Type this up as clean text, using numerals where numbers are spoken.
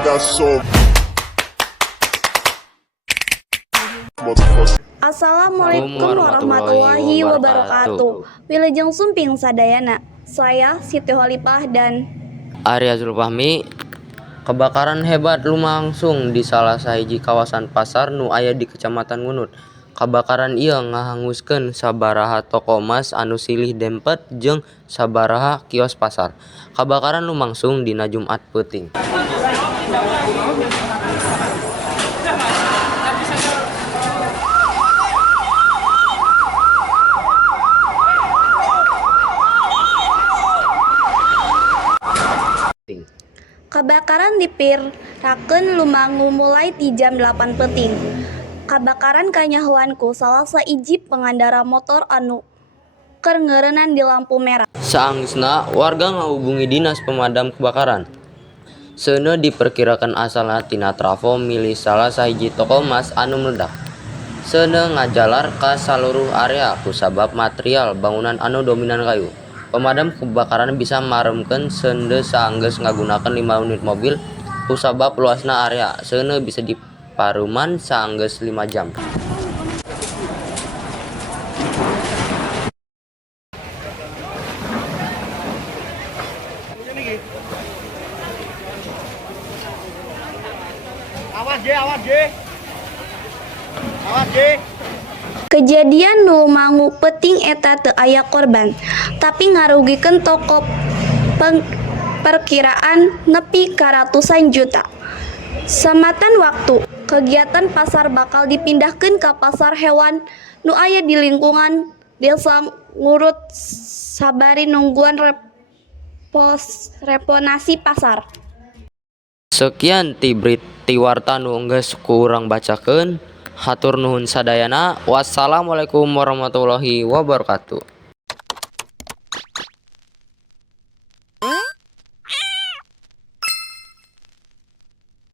got so motherfucker. Assalamualaikum warahmatullahi wabarakatuh. Wilujeng sumping sadayana. Saya Siti Holipah dan Arya Zulfahmi. Kebakaran hebat lumangsung di salah sahiji kawasan pasar nu aya di Kecamatan Ngunut. Kebakaran ieu ngahanguskeun sabaraha toko emas anu silih dempet jeung sabaraha kios pasar. Kebakaran lumangsung dina Jumat peuting. kebakaran dipirakeun lumangu mulai di jam 8 peuting. Kebakaran kanyahoanku salah saiji pengendara motor anu keur ngeureunnan di lampu merah. Saanggeusna warga ngahubungi dinas pemadam kebakaran. Seuneu diperkirakan asalna tina trafo milih salah sahiji toko emas anu meledak. Seuneu ngajalar ka saluruh area kusabab material bangunan anu dominan kayu. Pemadam kebakaran bisa maremkeun seuneu saanggeus ngagunakeun 5 unit mobil kusabab luasna area. Seuneu bisa diparuman saanggeus 5 jam. Awas je. Kejadian nu mangu peuting eta teu aya korban, tapi ngarugikeun toko perkiraan nepi ka ratusan juta. Samatan waktu, kegiatan pasar bakal dipindahkeun ka pasar hewan nu aya di lingkungan Desa Ngurut sabari nungguan reponasi pasar. Sekian ti warta nu geus kurang bacakeun. Hatur nuhun sadayana. Wassalamualaikum warahmatullahi wabarakatuh.